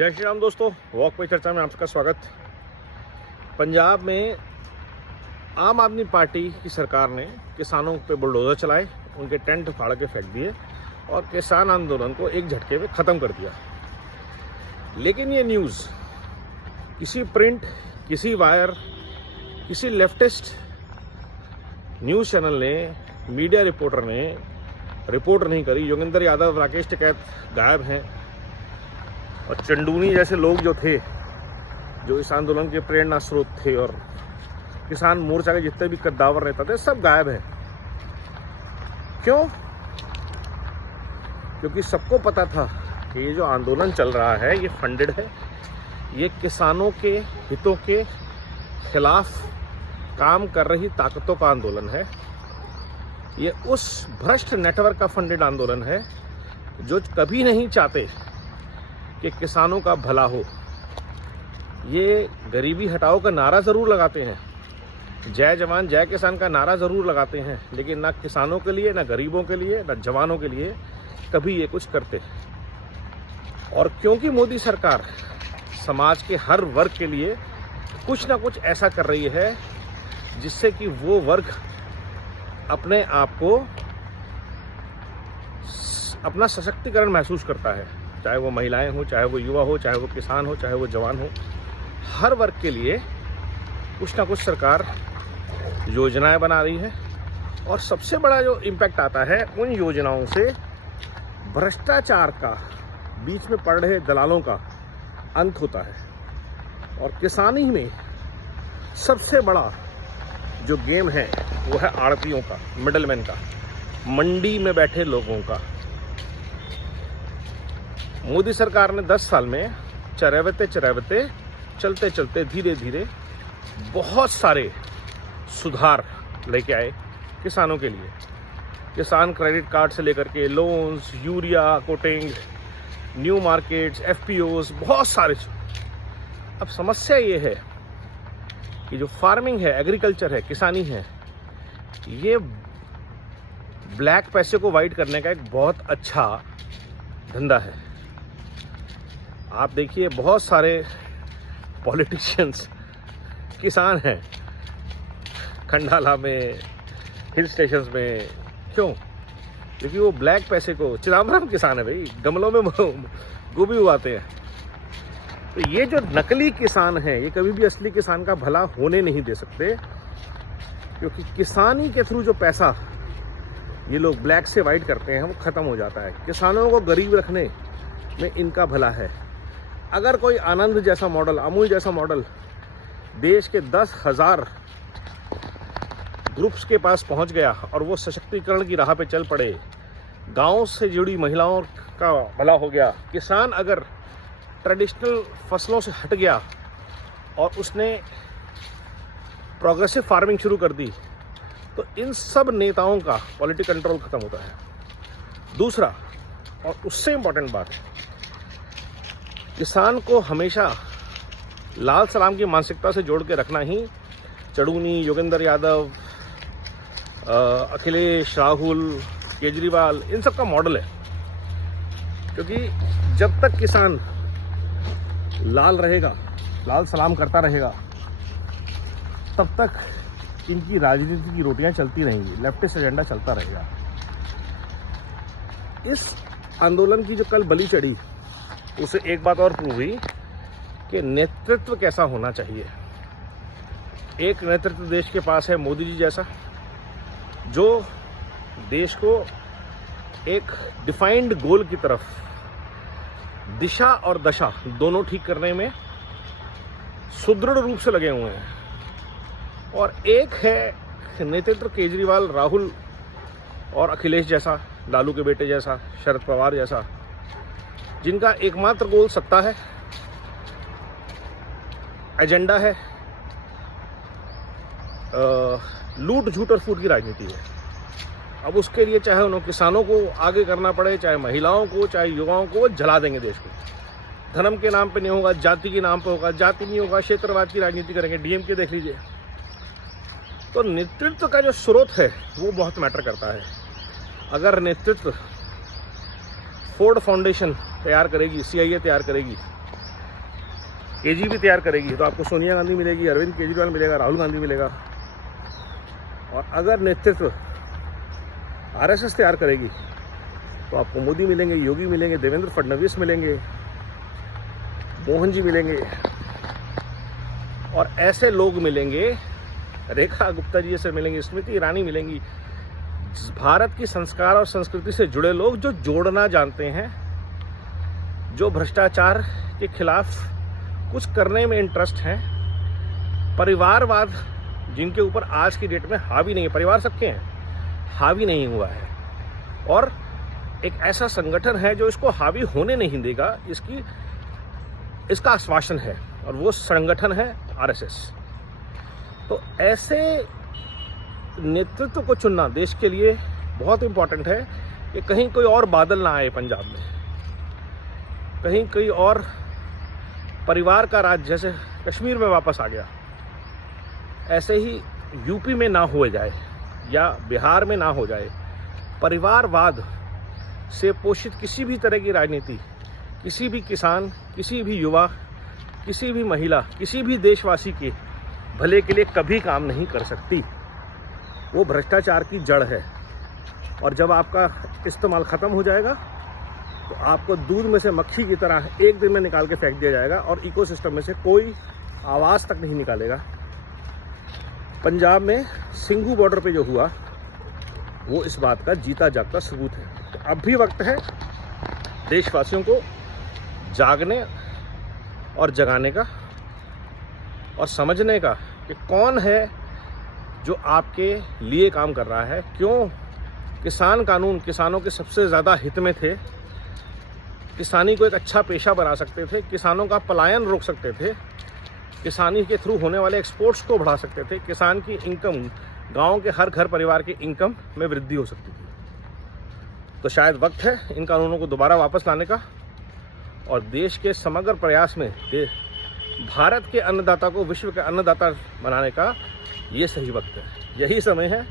जय श्री राम दोस्तों, वॉक पे चर्चा में आपका स्वागत। पंजाब में आम आदमी पार्टी की सरकार ने किसानों पे बुलडोजर चलाए, उनके टेंट फाड़ के फेंक दिए और किसान आंदोलन को एक झटके में ख़त्म कर दिया। लेकिन ये न्यूज़ किसी प्रिंट, किसी वायर, किसी लेफ्टिस्ट न्यूज़ चैनल ने, मीडिया रिपोर्टर ने रिपोर्ट नहीं करी। योगेंद्र यादव, राकेश टिकैत गायब हैं और चंडूनी जैसे लोग जो थे, जो इस आंदोलन के प्रेरणा स्रोत थे, और किसान मोर्चा के जितने भी कद्दावर नेता थे, सब गायब हैं। क्यों? क्योंकि सबको पता था कि ये जो आंदोलन चल रहा है ये फंडेड है, ये किसानों के हितों के खिलाफ काम कर रही ताकतों का आंदोलन है। ये उस भ्रष्ट नेटवर्क का फंडेड आंदोलन है जो कभी नहीं चाहते कि किसानों का भला हो। ये गरीबी हटाओ का नारा ज़रूर लगाते हैं, जय जवान जय किसान का नारा ज़रूर लगाते हैं, लेकिन ना किसानों के लिए, ना गरीबों के लिए, ना जवानों के लिए कभी ये कुछ करते। और क्योंकि मोदी सरकार समाज के हर वर्ग के लिए कुछ ना कुछ ऐसा कर रही है जिससे कि वो वर्ग अपने आप को अपना सशक्तिकरण महसूस करता है, चाहे वो महिलाएं हो, चाहे वो युवा हो, चाहे वो किसान हो, चाहे वो जवान हो। हर वर्ग के लिए कुछ ना कुछ सरकार योजनाएं बना रही है। और सबसे बड़ा जो इम्पैक्ट आता है उन योजनाओं से भ्रष्टाचार का, बीच में पड़ रहे दलालों का अंत होता है। और किसानी में सबसे बड़ा जो गेम है वो है आड़तियों का, मिडलमैन का, मंडी में बैठे लोगों का। मोदी सरकार ने 10 साल में चरवते चलते चलते धीरे धीरे बहुत सारे सुधार लेके आए किसानों के लिए। किसान क्रेडिट कार्ड से लेकर के loans, urea coating, new markets, FPOs, बहुत सारे। अब समस्या ये है कि जो फार्मिंग है, एग्रीकल्चर है, किसानी है, ये ब्लैक पैसे को वाइट करने का एक बहुत अच्छा धंधा है। आप देखिए, बहुत सारे पॉलिटिशियंस किसान हैं, खंडाला में, हिल स्टेशंस में। क्यों? क्योंकि वो ब्लैक पैसे को, चिदम्बरम किसान है भाई, गमलों में गोभी उगाते हैं। तो ये जो नकली किसान हैं, ये कभी भी असली किसान का भला होने नहीं दे सकते, क्योंकि किसानी के थ्रू जो पैसा ये लोग ब्लैक से वाइट करते हैं वो ख़त्म हो जाता है। किसानों को गरीब रखने में इनका भला है। अगर कोई आनंद जैसा मॉडल, अमूल जैसा मॉडल देश के 10,000 ग्रुप्स के पास पहुंच गया और वो सशक्तिकरण की राह पे चल पड़े, गांव से जुड़ी महिलाओं का भला हो गया, किसान अगर ट्रेडिशनल फसलों से हट गया और उसने प्रोग्रेसिव फार्मिंग शुरू कर दी, तो इन सब नेताओं का पॉलिटिकल कंट्रोल खत्म होता है। दूसरा और उससे इम्पोर्टेंट बात, किसान को हमेशा लाल सलाम की मानसिकता से जोड़ के रखना ही चंडूनी, योगेंद्र यादव, अखिलेश, राहुल, केजरीवाल, इन सब का मॉडल है। क्योंकि जब तक किसान लाल रहेगा, लाल सलाम करता रहेगा, तब तक इनकी राजनीति की रोटियां चलती रहेंगी, लेफ्टिस्ट एजेंडा चलता रहेगा। इस आंदोलन की जो कल बलि चढ़ी, उसे एक बात और प्रूव हुई कि नेतृत्व कैसा होना चाहिए। एक नेतृत्व देश के पास है मोदी जी जैसा, जो देश को एक डिफाइंड गोल की तरफ, दिशा और दशा दोनों ठीक करने में सुदृढ़ रूप से लगे हुए हैं। और एक है नेतृत्व केजरीवाल, राहुल और अखिलेश जैसा, लालू के बेटे जैसा, शरद पवार जैसा, जिनका एकमात्र गोल सत्ता है, एजेंडा है, लूट झूठ और फूट की राजनीति है। अब उसके लिए चाहे उन्हें किसानों को आगे करना पड़े, चाहे महिलाओं को, चाहे युवाओं को, जला देंगे देश को। धर्म के नाम पे नहीं होगा, जाति के नाम पे होगा, जाति नहीं होगा, क्षेत्रवाद की राजनीति करेंगे। डीएमके देख लीजिए। तो नेतृत्व का जो स्रोत है वो बहुत मैटर करता है। अगर नेतृत्व फोर्ड फाउंडेशन तैयार करेगी, CIA तैयार करेगी, केजीपी तैयार करेगी तो आपको सोनिया गांधी मिलेगी, अरविंद केजरीवाल मिलेगा, राहुल गांधी मिलेगा। और अगर नेतृत्व आरएसएस तैयार करेगी तो आपको मोदी मिलेंगे, योगी मिलेंगे, देवेंद्र फडणवीस मिलेंगे, मोहन जी मिलेंगे, और ऐसे लोग मिलेंगे, रेखा गुप्ता जी से मिलेंगे, स्मृति ईरानी मिलेंगी, भारत की संस्कार और संस्कृति से जुड़े लोग जो जोड़ना जानते हैं, जो भ्रष्टाचार के खिलाफ कुछ करने में इंटरेस्ट है, परिवारवाद जिनके ऊपर आज की डेट में हावी नहीं है, परिवार सबके हैं, हावी नहीं हुआ है, और एक ऐसा संगठन है जो इसको हावी होने नहीं देगा, इसका आश्वासन है, और वो संगठन है आरएसएस। तो ऐसे नेतृत्व को चुनना देश के लिए बहुत इंपॉर्टेंट है कि कहीं कोई और बादल ना आए पंजाब में, कहीं कोई और परिवार का राज जैसे कश्मीर में वापस आ गया, ऐसे ही यूपी में ना हो जाए या बिहार में ना हो जाए। परिवारवाद से पोषित किसी भी तरह की राजनीति किसी भी किसान, किसी भी युवा, किसी भी महिला, किसी भी देशवासी के भले के लिए कभी काम नहीं कर सकती। वो भ्रष्टाचार की जड़ है, और जब आपका इस्तेमाल ख़त्म हो जाएगा तो आपको दूध में से मक्खी की तरह एक दिन में निकाल के फेंक दिया जाएगा, और इकोसिस्टम में से कोई आवाज़ तक नहीं निकालेगा। पंजाब में सिंघू बॉर्डर पे जो हुआ वो इस बात का जीता जागता सबूत है। तो अब भी वक्त है देशवासियों को जागने और जगाने का, और समझने का कि कौन है जो आपके लिए काम कर रहा है। क्यों किसान कानून किसानों के सबसे ज़्यादा हित में थे, किसानी को एक अच्छा पेशा बना सकते थे, किसानों का पलायन रोक सकते थे, किसानी के थ्रू होने वाले एक्सपोर्ट्स को बढ़ा सकते थे, किसान की इनकम, गांव के हर घर परिवार की इनकम में वृद्धि हो सकती थी। तो शायद वक्त है इन कानूनों को दोबारा वापस लाने का, और देश के समग्र प्रयास में भारत के अन्नदाता को विश्व के अन्नदाता बनाने का ये सही वक्त है, यही समय है,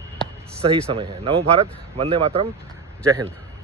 सही समय है। नमो भारत, वंदे मातरम, जय हिंद।